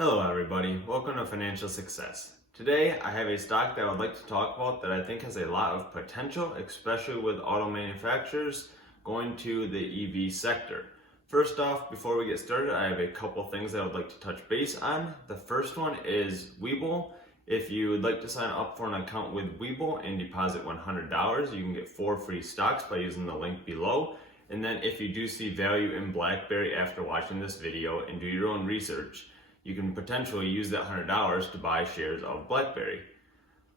Hello everybody, welcome to Financial Success. Today I have a stock that I would like to talk about that I think has a lot of potential, especially with auto manufacturers going to the EV sector. First off, before we get started, I have a couple things that I would like to touch base on. The first one is Webull. If you would like to sign up for an account with Webull and deposit $100, you can get 4 free stocks by using the link below. And then if you do see value in BlackBerry after watching this video and do your own research, you can potentially use that $100 to buy shares of BlackBerry.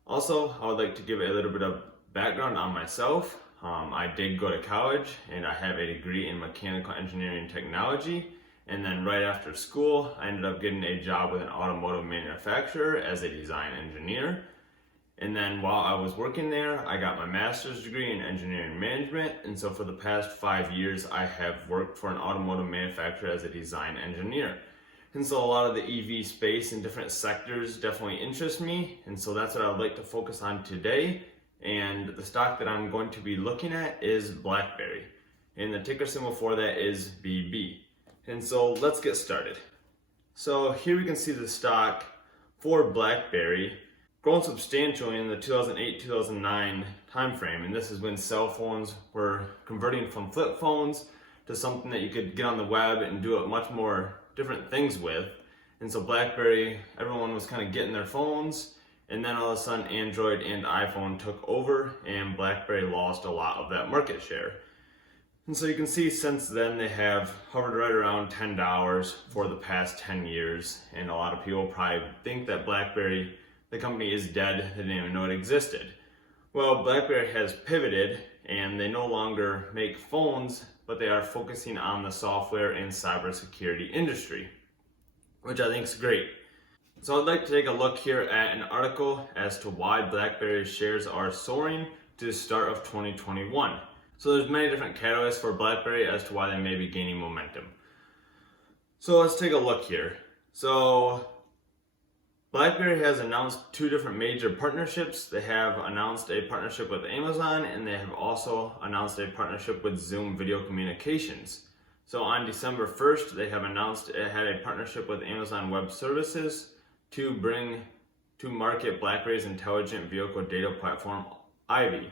Also, I would like to give a little bit of background on myself. I did go to college and I have a degree in mechanical engineering technology. And then right after school, I ended up getting a job with an automotive manufacturer as a design engineer. And then while I was working there, I got my master's degree in engineering management. And so for the past 5 years, I have worked for an automotive manufacturer as a design engineer. And so a lot of the EV space in different sectors definitely interest me. And so that's what I would like to focus on today. And the stock that I'm going to be looking at is BlackBerry. And the ticker symbol for that is BB. And so let's get started. So here we can see the stock for BlackBerry growing substantially in the 2008-2009 timeframe. And this is when cell phones were converting from flip phones to something that you could get on the web and do it much more different things with. And so BlackBerry, everyone was kind of getting their phones, and then all of a sudden Android and iPhone took over and BlackBerry lost a lot of that market share. And so you can see since then they have hovered right around $10 for the past 10 years, and a lot of people probably think that BlackBerry, the company, is dead. They didn't even know it existed. Well, BlackBerry has pivoted and they no longer make phones, but they are focusing on the software and cybersecurity industry, which I think is great. So I'd like to take a look here at an article as to why BlackBerry shares are soaring to the start of 2021. So there's many different catalysts for BlackBerry as to why they may be gaining momentum. So let's take a look here. So BlackBerry has announced 2 different major partnerships. They have announced a partnership with Amazon, and they have also announced a partnership with Zoom Video Communications. So on December 1st, they have announced it had a partnership with Amazon Web Services to bring to market BlackBerry's intelligent vehicle data platform, Ivy.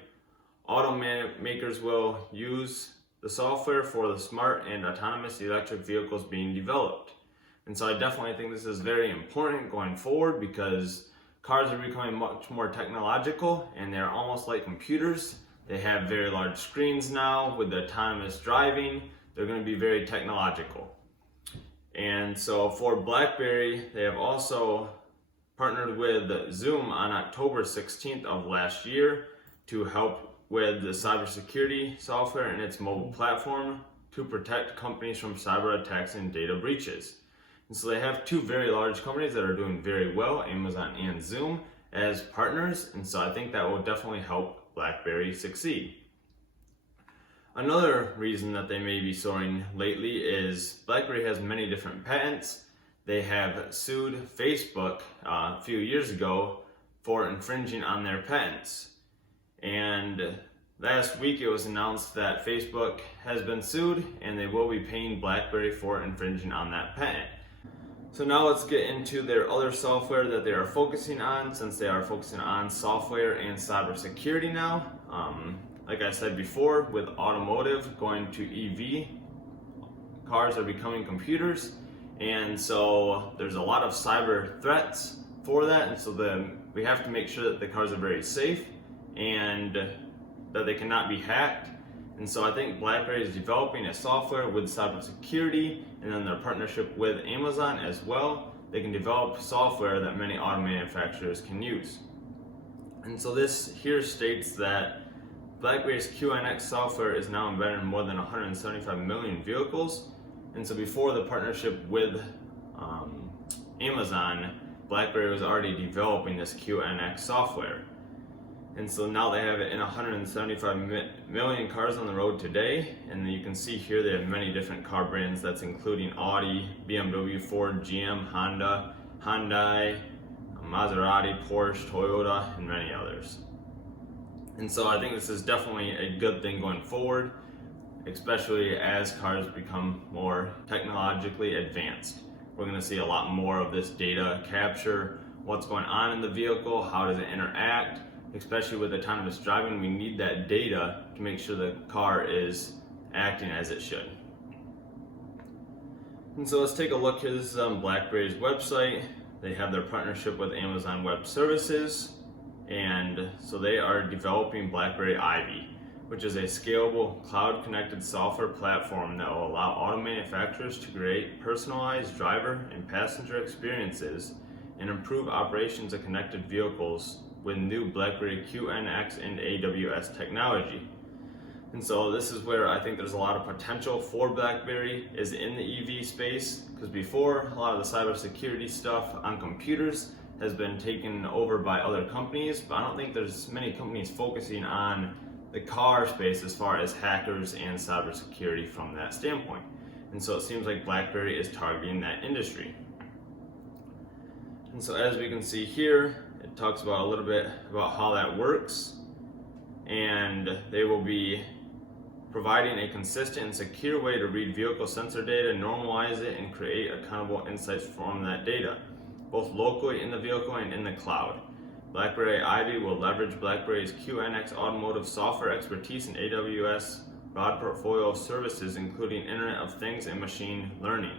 Automakers will use the software for the smart and autonomous electric vehicles being developed. And so I definitely think this is very important going forward because cars are becoming much more technological and they're almost like computers. They have very large screens now with the autonomous driving. They're going to be very technological. And so for BlackBerry, they have also partnered with Zoom on October 16th of last year to help with the cybersecurity software and its mobile platform to protect companies from cyber attacks and data breaches. And so they have 2 very large companies that are doing very well, Amazon and Zoom, as partners. And so I think that will definitely help BlackBerry succeed. Another reason that they may be soaring lately is BlackBerry has many different patents. They have sued Facebook a few years ago for infringing on their patents. And last week it was announced that Facebook has been sued and they will be paying BlackBerry for infringing on that patent. So now let's get into their other software that they are focusing on, since they are focusing on software and cybersecurity now. Like I said before, with automotive going to EV, cars are becoming computers, and so there's a lot of cyber threats for that, and so we have to make sure that the cars are very safe and that they cannot be hacked. And so I think BlackBerry is developing a software with cybersecurity, and then their partnership with Amazon as well. They can develop software that many auto manufacturers can use. And so this here states that BlackBerry's QNX software is now embedded in more than 175 million vehicles. And so before the partnership with Amazon, BlackBerry was already developing this QNX software. And so now they have it in 175 million cars on the road today. And then you can see here they have many different car brands, that's including Audi, BMW, Ford, GM, Honda, Hyundai, Maserati, Porsche, Toyota, and many others. And so I think this is definitely a good thing going forward, especially as cars become more technologically advanced. we're going to see a lot more of this data capture, what's going on in the vehicle, how does it interact, especially with autonomous driving. We need that data to make sure the car is acting as it should. And so let's take a look. Here's BlackBerry's website. They have their partnership with Amazon Web Services, and so they are developing BlackBerry Ivy, which is a scalable cloud-connected software platform that will allow auto manufacturers to create personalized driver and passenger experiences and improve operations of connected vehicles with new BlackBerry QNX and AWS technology. And so this is where I think there's a lot of potential for BlackBerry is in the EV space, because before, a lot of the cybersecurity stuff on computers has been taken over by other companies, but I don't think there's many companies focusing on the car space as far as hackers and cybersecurity from that standpoint. And so it seems like BlackBerry is targeting that industry. And so as we can see here, it talks about a little bit about how that works, and they will be providing a consistent and secure way to read vehicle sensor data, normalize it, and create accountable insights from that data, both locally in the vehicle and in the cloud. BlackBerry Ivy will leverage BlackBerry's QNX automotive software expertise and AWS broad portfolio of services, including Internet of Things and machine learning.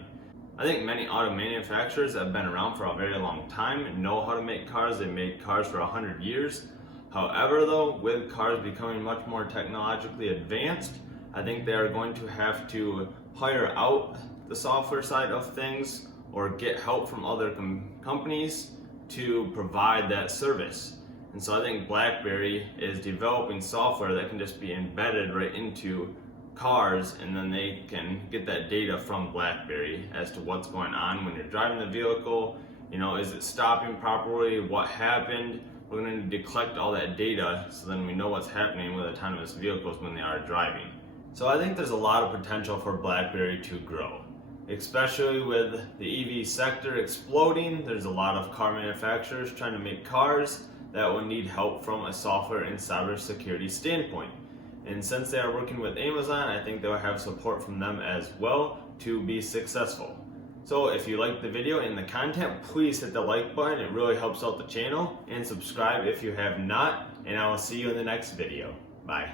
I think many auto manufacturers that have been around for a very long time and know how to make cars. They made cars for 100 years. However, though, with cars becoming much more technologically advanced, I think they are going to have to hire out the software side of things or get help from other companies to provide that service. And so I think BlackBerry is developing software that can just be embedded right into cars, and then they can get that data from BlackBerry as to what's going on when you're driving the vehicle. Is it stopping properly? What happened? We're going to need to collect all that data so then we know what's happening with autonomous vehicles when they are driving. So I think there's a lot of potential for BlackBerry to grow, especially with the EV sector exploding. There's a lot of car manufacturers trying to make cars that will need help from a software and cybersecurity standpoint. And since they are working with Amazon, I think they'll have support from them as well to be successful. So if you liked the video and the content, please hit the like button. It really helps out the channel, and subscribe if you have not, and I will see you in the next video. Bye.